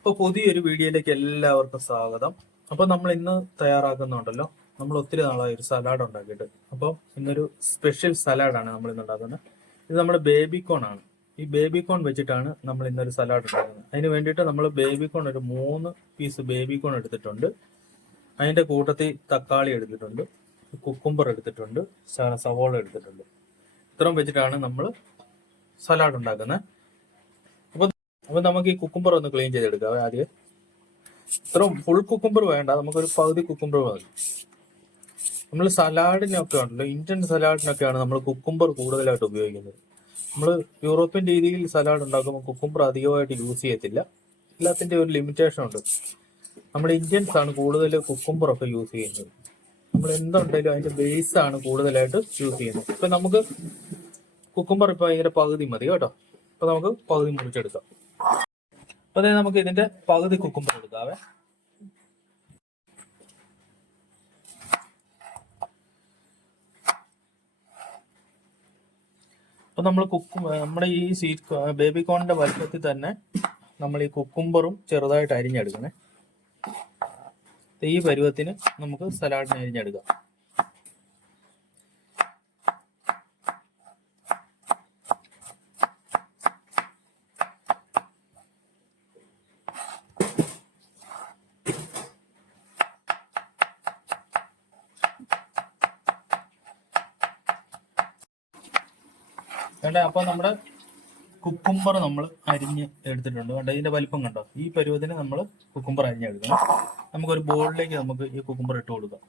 അപ്പോൾ പുതിയൊരു വീഡിയോയിലേക്ക് എല്ലാവർക്കും സ്വാഗതം. അപ്പോൾ നമ്മൾ ഇന്ന് തയ്യാറാക്കുന്നുണ്ടല്ലോ. നമ്മൾ ഒത്തിരി നാളായി ഒരു സലാഡ് ഉണ്ടാക്കിയിട്ട്. അപ്പോൾ ഇന്നൊരു സ്പെഷ്യൽ സലാഡാണ് നമ്മൾ ഇന്ന് ഉണ്ടാക്കുന്നത്. ഇത് നമ്മുടെ ബേബി കോൺ ആണ്. ഈ ബേബി കോൺ വെച്ചിട്ടാണ് നമ്മൾ ഇന്നൊരു സലാഡ് ഉണ്ടാക്കുന്നത്. അതിന് വേണ്ടിയിട്ട് നമ്മൾ ബേബി കോൺ ഒരു മൂന്ന് പീസ് ബേബി കോൺ എടുത്തിട്ടുണ്ട്. അതിന്റെ കൂട്ടത്തിൽ തക്കാളി എടുത്തിട്ടുണ്ട്. കുക്കുംബർ എടുത്തിട്ടുണ്ട്. സവോള എടുത്തിട്ടുണ്ട്. ഇത്രയും വെച്ചിട്ടാണ് നമ്മൾ സലാഡ് ഉണ്ടാക്കുന്നത്. അപ്പൊ നമുക്ക് ഈ കുക്കുംബർ ഒന്ന് ക്ലീൻ ചെയ്തെടുക്കാം. ആദ്യം ഇത്ര ഫുൾ കുക്കുംബർ വേണ്ട. നമുക്കൊരു പകുതി കുക്കുംബർ മതി. നമ്മൾ സലാഡിനൊക്കെ ഉണ്ടല്ലോ ഇന്ത്യൻ സലാഡിനൊക്കെയാണ് നമ്മൾ കുക്കുംബർ കൂടുതലായിട്ട് ഉപയോഗിക്കുന്നത്. നമ്മൾ യൂറോപ്യൻ രീതിയിൽ സലാഡ് ഉണ്ടാക്കുമ്പോൾ കുക്കുംബർ അധികമായിട്ട് യൂസ് ചെയ്യത്തില്ല. എല്ലാത്തിന്റെ ഒരു ലിമിറ്റേഷൻ ഉണ്ട്. നമ്മൾ ഇന്ത്യൻസ് ആണ് കൂടുതൽ കുക്കുംബർ ഒക്കെ യൂസ് ചെയ്യുന്നത്. നമ്മൾ എന്തുണ്ടെങ്കിലും അതിന്റെ ബേസ് ആണ് കൂടുതലായിട്ട് യൂസ് ചെയ്യുന്നത്. ഇപ്പൊ നമുക്ക് കുക്കുംബർ ഇപ്പൊ അതിന്റെ പകുതി മതി കേട്ടോ. അപ്പൊ നമുക്ക് പകുതി മുറിച്ചെടുക്കാം. അപ്പൊ നമുക്ക് ഇതിന്റെ പകുതി കുക്കുമ്പർ എടുക്കാവേ. അപ്പൊ നമ്മൾ കുക്കും നമ്മുടെ ഈ സീറ്റ് ബേബി കോണിന്റെ വലുപ്പത്തിൽ തന്നെ നമ്മൾ ഈ കുക്കുംബറും ചെറുതായിട്ട് അരിഞ്ഞെടുക്കണേ. ഈ പരുവത്തിന് നമുക്ക് സലാഡിന് അരിഞ്ഞെടുക്കാം വേണ്ട അപ്പൊ നമ്മുടെ കുക്കുംബർ നമ്മൾ അരിഞ്ഞ് എടുത്തിട്ടുണ്ട്. കണ്ടോ? ഇതിന്റെ വലിപ്പം കണ്ടോ? ഈ പരുവത്തിന് നമ്മൾ കുക്കുംബർ അരിഞ്ഞെടുക്കണം നമുക്കൊരു ബോളിലേക്ക് നമുക്ക് ഈ കുക്കുംബർ ഇട്ട് കൊടുക്കാം.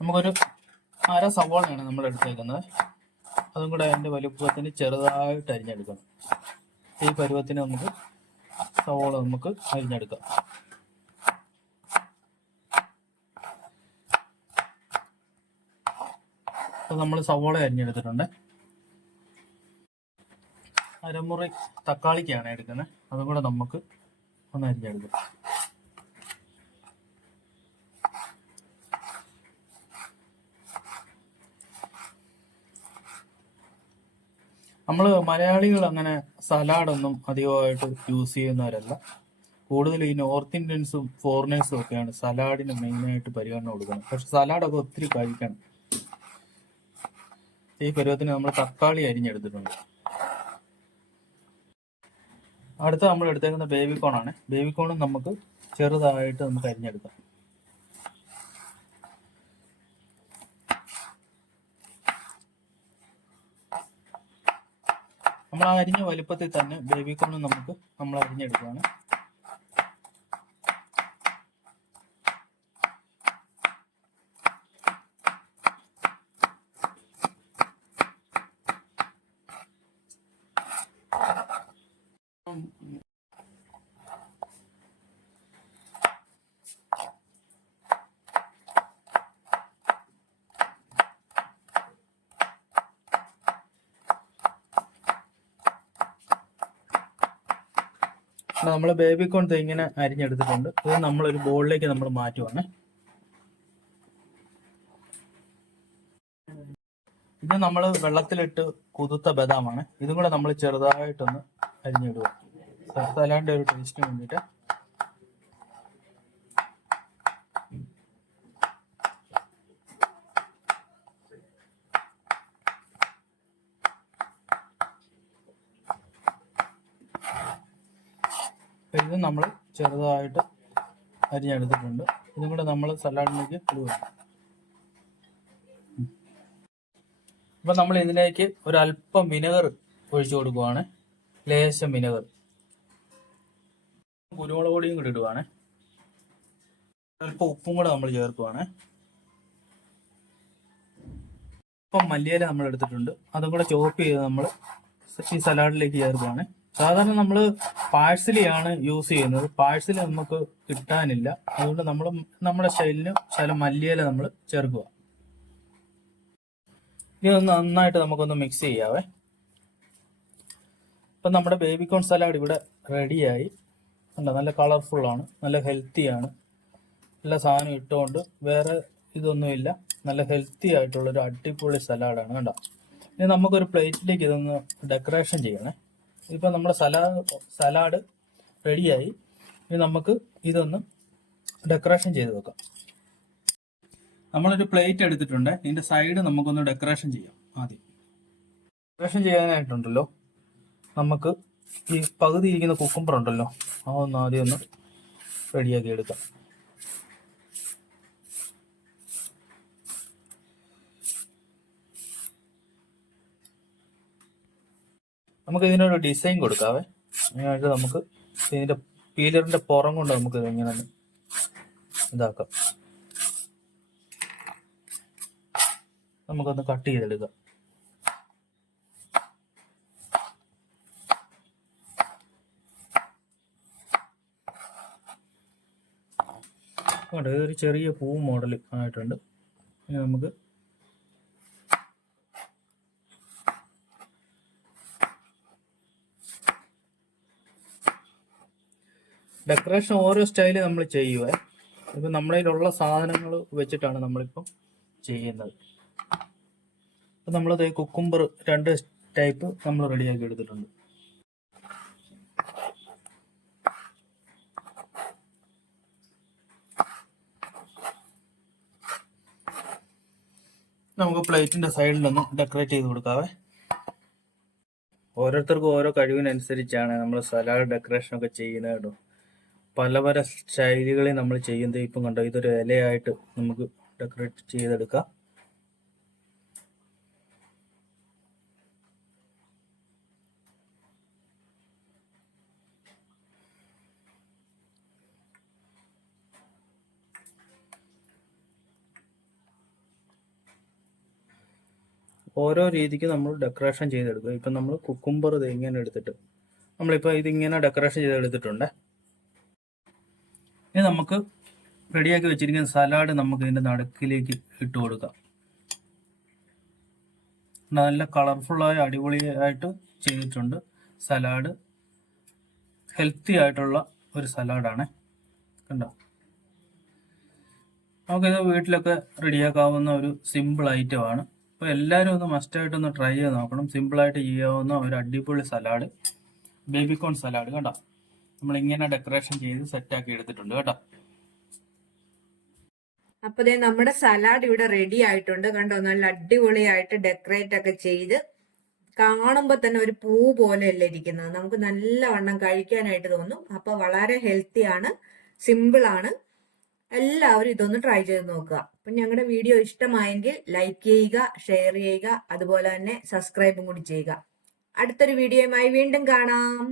നമുക്കൊരു അര സവാളയാണ് നമ്മൾ എടുത്തേക്കുന്നത്. അതും കൂടെ അതിന്റെ വലുപ്പത്തിന് ചെറുതായിട്ട് അരിഞ്ഞെടുക്കണം. ഈ പരുവത്തിന് നമുക്ക് സവാള നമുക്ക് അരിഞ്ഞെടുക്കാം. നമ്മൾ സവോള അരിഞ്ഞെടുത്തിട്ടുണ്ട്. അരമുറി തക്കാളിക്കാണ് എടുക്കുന്നത്. അതും കൂടെ നമുക്ക് ഒന്ന് അരിഞ്ഞെടുക്കാം. നമ്മൾ മലയാളികൾ അങ്ങനെ സലാഡൊന്നും അധികമായിട്ട് യൂസ് ചെയ്യുന്നവരല്ല. കൂടുതൽ ഈ നോർത്ത് ഇന്ത്യൻസും ഫോറിനേഴ്സും ഒക്കെയാണ് സലാഡിന് മെയിനായിട്ട് പരിഗണന കൊടുക്കുന്നത്. പക്ഷെ സലാഡൊക്കെ ഒത്തിരി കഴിക്കണം. ഈ പരുവത്തിന് നമ്മൾ തക്കാളി അരിഞ്ഞെടുത്തിട്ടുണ്ട്. അടുത്ത നമ്മൾ എടുത്തേക്കുന്ന ബേബി ആണ്. ബേബി കോണും നമുക്ക് ചെറുതായിട്ട് നമുക്ക് അരിഞ്ഞെടുക്കാം. നമ്മൾ ആ അരിഞ്ഞ വലുപ്പത്തിൽ തന്നെ ബേബി കോണും നമുക്ക് നമ്മൾ അരിഞ്ഞെടുക്കുകയാണ്. നമ്മൾ ബേബി കോൺ ഇങ്ങനെ അരിഞ്ഞെടുത്തിട്ടുണ്ട്. ഇത് നമ്മളൊരു ബോളിലേക്ക് നമ്മൾ മാറ്റുവാണ്. ഇത് നമ്മൾ വെള്ളത്തിലിട്ട് കുതിർത്ത ബദാമാണ്. ഇതും കൂടെ നമ്മൾ ചെറുതായിട്ടൊന്ന് അരിഞ്ഞിടുക. അല്ലാണ്ട് ഒരു ടേസ്റ്റിന് വേണ്ടിയിട്ട് ഇത് നമ്മൾ ചെറുതായിട്ട് അരിഞ്ഞെടുത്തിട്ടുണ്ട്. ഇതും കൂടെ നമ്മൾ സലാഡിലേക്ക് ഇടുക. അപ്പം നമ്മൾ ഇതിലേക്ക് ഒരല്പം വിനെഗർ ഒഴിച്ചു കൊടുക്കുവാണ്. ലേശം വിനെഗർ. കുരുമുളക് പൊടിയും കൂടി ഇടുവാണ്. അല്പം ഉപ്പും കൂടെ നമ്മൾ ചേർക്കുവാണ്. ഇപ്പം മല്ലിയില നമ്മൾ എടുത്തിട്ടുണ്ട് അതും കൂടെ ചോപ്പ് ചെയ്ത് നമ്മൾ ഈ സലാഡിലേക്ക് ചേർക്കുവാണ്. സാധാരണ നമ്മൾ പാഴ്സലിയാണ് യൂസ് ചെയ്യുന്നത്. പാഴ്സൽ നമുക്ക് കിട്ടാനില്ല. അതുകൊണ്ട് നമ്മൾ നമ്മുടെ ശൈലിന് ചില മല്ലിയില നമ്മൾ ചേർക്കുക. ഇനി ഒന്ന് നന്നായിട്ട് നമുക്കൊന്ന് മിക്സ് ചെയ്യാവേ. ഇപ്പം നമ്മുടെ ബേബി കോൺ സലാഡ് ഇവിടെ റെഡിയായി അല്ല നല്ല കളർഫുൾ ആണ്. നല്ല ഹെൽത്തി ആണ്. എല്ലാ സാധനം ഇട്ടുകൊണ്ട് വേറെ ഇതൊന്നുമില്ല. നല്ല ഹെൽത്തി ആയിട്ടുള്ള ഒരു അടിപൊളി സലാഡാണ് കണ്ടോ? ഇനി നമുക്കൊരു പ്ലേറ്റിലേക്ക് ഇതൊന്ന് ഡെക്കറേഷൻ ചെയ്യണേ. ഇപ്പം നമ്മുടെ സലാഡ് സലാഡ് റെഡിയായി. ഇനി നമുക്ക് ഇതൊന്ന് ഡെക്കറേഷൻ ചെയ്ത് വെക്കാം. നമ്മളൊരു പ്ലേറ്റ് എടുത്തിട്ടുണ്ട്. ഇതിന്റെ സൈഡ് നമുക്കൊന്ന് ഡെക്കറേഷൻ ചെയ്യാം ആദ്യം. ഡെക്കറേഷൻ ചെയ്യാനായിട്ടുണ്ടല്ലോ. നമുക്ക് ഈ പകുതി ഇരിക്കുന്ന കുക്കുംബർ ഉണ്ടല്ലോ. അതൊന്ന് ആദ്യം ഒന്ന് റെഡിയാക്കി എടുക്കാം. നമുക്ക് ഇതിനൊരു ഡിസൈൻ കൊടുക്കാവേ. അതിനായിട്ട് നമുക്ക് ഇതിന്റെ പീലറിന്റെ പുറം കൊണ്ട് നമുക്ക് ഇതെങ്ങനെ ഇതാക്കാം. നമുക്കൊന്ന് കട്ട് ചെയ്തെടുക്കാം. ഒരു ചെറിയ പൂ മോഡൽ ആയിട്ടുണ്ട്. ഇനി നമുക്ക് ഡെക്കറേഷൻ ഓരോ സ്റ്റൈൽ നമ്മൾ ചെയ്യുവേ. ഇപ്പം നമ്മുടെ കയ്യിലുള്ള സാധനങ്ങൾ വെച്ചിട്ടാണ് നമ്മളിപ്പം ചെയ്യുന്നത്. അപ്പം നമ്മളത് കുക്കുംബർ രണ്ട് ടൈപ്പ് നമ്മൾ റെഡിയാക്കി എടുത്തിട്ടുണ്ട്. നമുക്ക് പ്ലേറ്റിന്റെ സൈഡിലൊന്ന് ഡെക്കറേറ്റ് ചെയ്ത് കൊടുക്കാവേ. ഓരോരുത്തർക്കും ഓരോ കഴിവിനനുസരിച്ചാണ് നമ്മൾ സലാഡ് ഡെക്കറേഷൻ ഒക്കെ ചെയ്യുന്നത് കേട്ടോ. പല പല ശൈലികളിൽ നമ്മൾ ചെയ്യുന്നത് ഇപ്പം കണ്ടോ ഇതൊരു ഇലയായിട്ട് നമുക്ക് ഡെക്കറേറ്റ് ചെയ്തെടുക്കാം. ഓരോ രീതിക്ക് നമ്മൾ ഡെക്കറേഷൻ ചെയ്തെടുക്കുക ഇപ്പം നമ്മൾ കുക്കുംബർ ഇത് ഇങ്ങനെ എടുത്തിട്ട് നമ്മളിപ്പോൾ ഇതിങ്ങനെ ഡെക്കറേഷൻ ചെയ്തെടുത്തിട്ടുണ്ട്. ഇനി നമുക്ക് റെഡിയാക്കി വെച്ചിരിക്കുന്ന സലാഡ് നമുക്ക് ഇതിന്റെ നടുക്കിലേക്ക് ഇട്ട് കൊടുക്കാം. നല്ല കളർഫുള്ളായ അടിപൊളിയായിട്ട് ചെയ്തിട്ടുണ്ട് സലാഡ് ഹെൽത്തി ആയിട്ടുള്ള ഒരു സലാഡാണ് കണ്ടോ? നമുക്കിത് വീട്ടിലൊക്കെ റെഡിയാക്കാവുന്ന ഒരു സിമ്പിൾ ഐറ്റമാണ് അപ്പോൾ എല്ലാവരും ഒന്ന് മസ്റ്റായിട്ടൊന്ന് ട്രൈ ചെയ്ത് നോക്കണം. സിമ്പിളായിട്ട് ചെയ്യാവുന്ന ഒരു അടിപൊളി സലാഡ് ബേബിക്കോൺ സലാഡ് കണ്ടോ? നമ്മൾ ഇങ്ങനെ ഡെക്കറേഷൻ ചെയ്ത് സെറ്റ് ആക്കി എടുത്തിട്ടുണ്ട് കേട്ടോ. അപ്പൊ ദേ നമ്മുടെ സലാഡ് ഇവിടെ റെഡി ആയിട്ടുണ്ട്. കണ്ടോ? നല്ല അടിപൊളിയായിട്ട് ഡെക്കറേറ്റ് ഒക്കെ ചെയ്ത് കാണുമ്പോ തന്നെ ഒരു പൂ പോലെ അല്ലേ ഇരിക്കുന്നത്. നമുക്ക് നല്ലവണ്ണം കഴിക്കാനായിട്ട് തോന്നും. അപ്പൊ വളരെ ഹെൽത്തി ആണ്. സിമ്പിൾ ആണ്. എല്ലാവരും ഇതൊന്ന് ട്രൈ ചെയ്ത് നോക്കുക. അപ്പൊ ഞങ്ങളുടെ വീഡിയോ ഇഷ്ടമായെങ്കിൽ ലൈക്ക് ചെയ്യുക ഷെയർ ചെയ്യുക അതുപോലെ തന്നെ സബ്സ്ക്രൈബും കൂടി ചെയ്യുക. അടുത്തൊരു വീഡിയോയുമായി വീണ്ടും കാണാം.